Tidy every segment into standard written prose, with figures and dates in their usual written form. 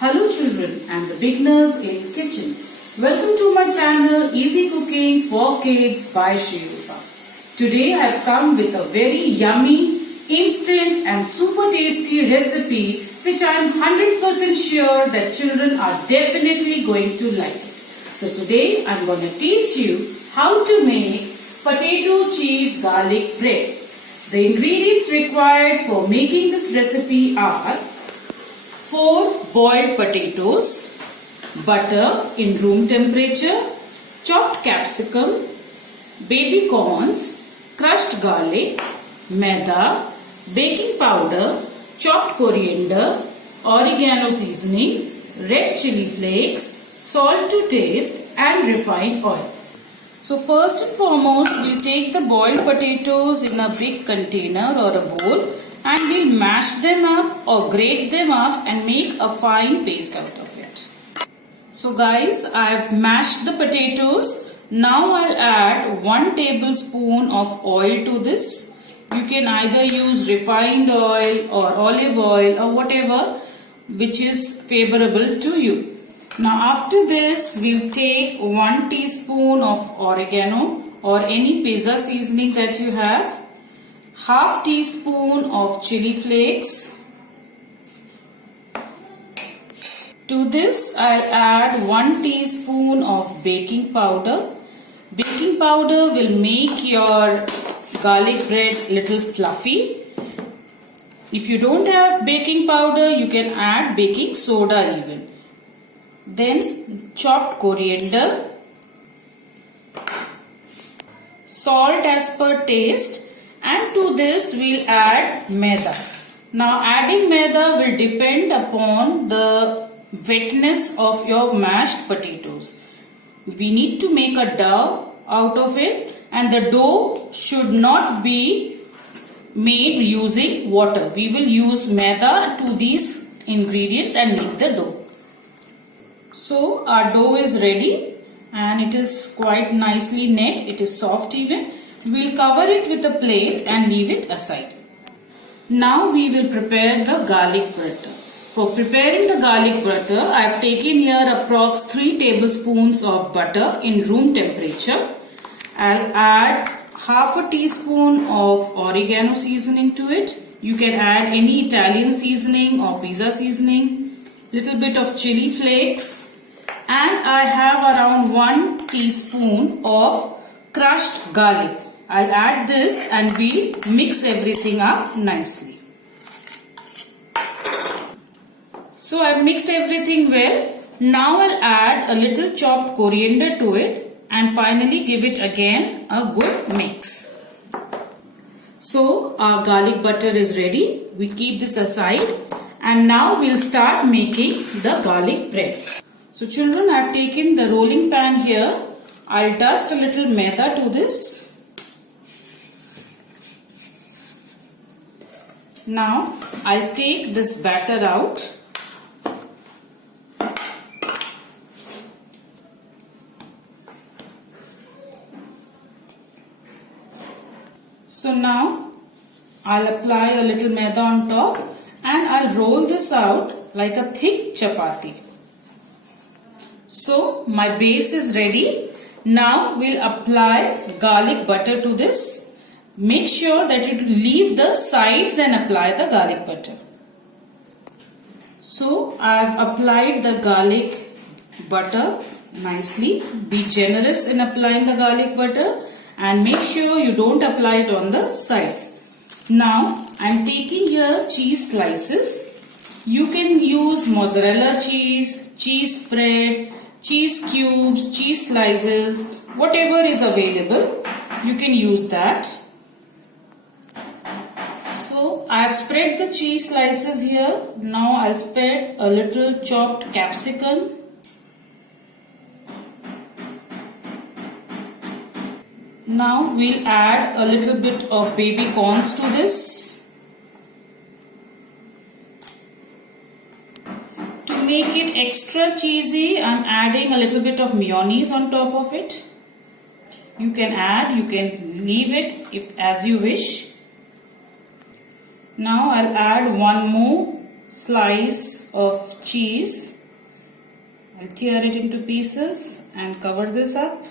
Hello children and the beginners in kitchen. Welcome to my channel Easy Cooking for Kids by Shrirupa. Today I have come with a very yummy, instant and super tasty recipe which I am 100% sure that children are definitely going to like it. So today I am going to teach you how to make potato cheese garlic bread. The ingredients required for making this recipe are 4 boiled potatoes, butter in room temperature, chopped capsicum, baby corns, crushed garlic, maida, baking powder, chopped coriander, oregano seasoning, red chili flakes, salt to taste and refined oil. So first and foremost, we'll take the boiled potatoes in a big container or a bowl and we'll mash them up or grate them up and make a fine paste out of it. So guys, I've mashed the potatoes. Now I'll add 1 tablespoon of oil to this. You can either use refined oil or olive oil or whatever which is favorable to you. Now after this, we'll take 1 teaspoon of oregano or any pizza seasoning that you have. Half teaspoon of chili flakes. To this I'll add 1 teaspoon of baking powder. Baking powder will make your garlic bread little fluffy. If you don't have baking powder, you can add baking soda even. Then chopped coriander. Salt as per taste. And to this we'll add maida. Now adding maida will depend upon the wetness of your mashed potatoes. We need to make a dough out of it and the dough should not be made using water. We will use maida to these ingredients and make the dough. So our dough is ready and it is quite nicely knit. It is soft even. We'll cover it with a plate and leave it aside. Now we will prepare the garlic butter. For preparing the garlic butter, I have taken here approx 3 tablespoons of butter in room temperature. I'll add half a teaspoon of oregano seasoning to it. You can add any Italian seasoning or pizza seasoning. Little bit of chili flakes. And I have around 1 teaspoon of crushed garlic. I'll add this and we'll mix everything up nicely. So I've mixed everything well. Now I'll add a little chopped coriander to it and finally give it again a good mix. So our garlic butter is ready. We keep this aside and now we'll start making the garlic bread. So children, I've taken the rolling pan here. I'll dust a little maida to this. Now I'll take this batter out. So now I'll apply a little maida on top and I'll roll this out like a thick chapati. So my base is ready. Now we'll apply garlic butter to this. Make sure that you leave the sides and apply the garlic butter. So I've applied the garlic butter nicely. Be generous in applying the garlic butter and make sure you don't apply it on the sides. Now I'm taking here cheese slices. You can use mozzarella cheese, cheese spread, cheese cubes, cheese slices, whatever is available, you can use that. So I have spread the cheese slices here. Now I'll spread a little chopped capsicum. Now we'll add a little bit of baby corns to this. To make it extra cheesy, I'm adding a little bit of mayonnaise on top of it. You can add, you can leave it as you wish. Now I'll add 1 more slice of cheese. I'll tear it into pieces and cover this up.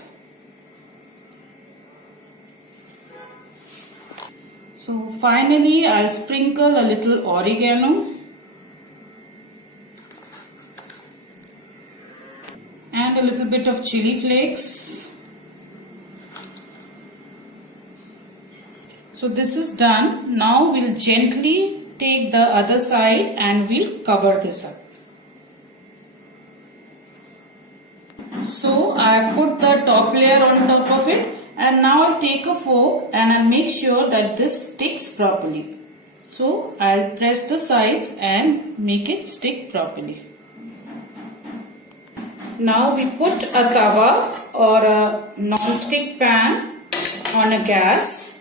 So finally I'll sprinkle a little oregano and a little bit of chili flakes. So this is done. Now we'll gently take the other side and we'll cover this up. So I have put the top layer on top of it, and now I'll take a fork and I'll make sure that this sticks properly. So I'll press the sides and make it stick properly. Now we put a tawa or a non-stick pan on a gas.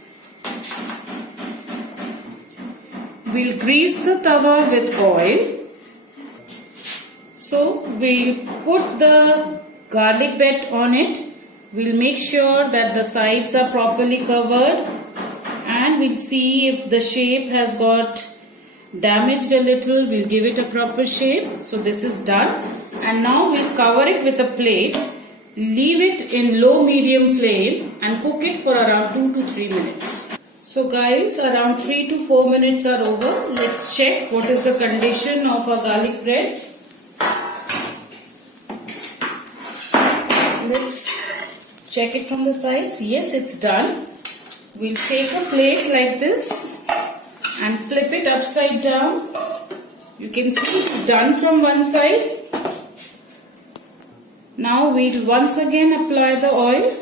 We'll grease the tawa with oil. So we'll put the garlic bread on it. We'll make sure that the sides are properly covered, and we'll see if the shape has got damaged a little. We'll give it a proper shape. So this is done, and now we'll cover it with a plate. Leave it in low medium flame and cook it for around 2 to 3 minutes. So guys, around 3 to 4 minutes are over. Let's check what is the condition of our garlic bread. Let's check it from the sides. Yes, it's done. We'll take a plate like this and flip it upside down. You can see it's done from one side. Now we'll once again apply the oil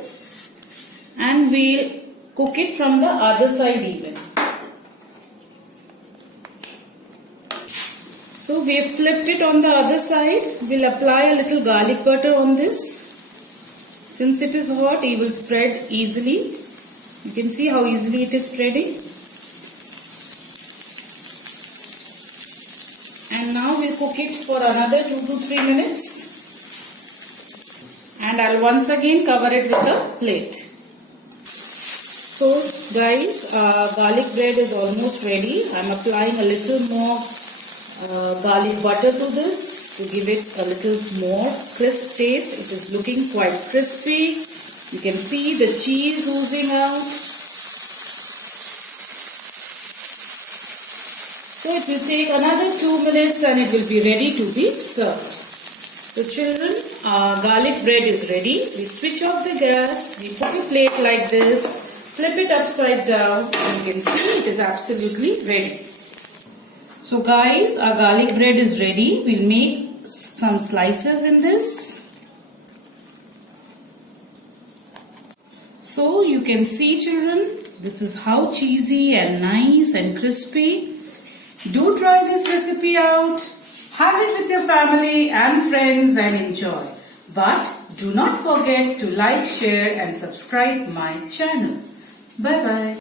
and we'll cook it from the other side even. So we have flipped it on the other side. We'll apply a little garlic butter on this. Since it is hot, it will spread easily. You can see how easily it is spreading. And now we'll cook it for another 2 to 3 minutes. And I'll once again cover it with a plate. So guys, garlic bread is almost ready. I'm applying a little more garlic butter to this to give it a little more crisp taste. It is looking quite crispy. You can see the cheese oozing out. So it will take another 2 minutes and it will be ready to be served. So children, our garlic bread is ready. We switch off the gas. We put a plate like this. Flip it upside down. You can see it is absolutely ready. So guys, our garlic bread is ready. We'll make some slices in this. So you can see children, this is how cheesy and nice and crispy. Do try this recipe out. Have it with your family and friends and enjoy. But do not forget to like, share and subscribe my channel. Bye bye.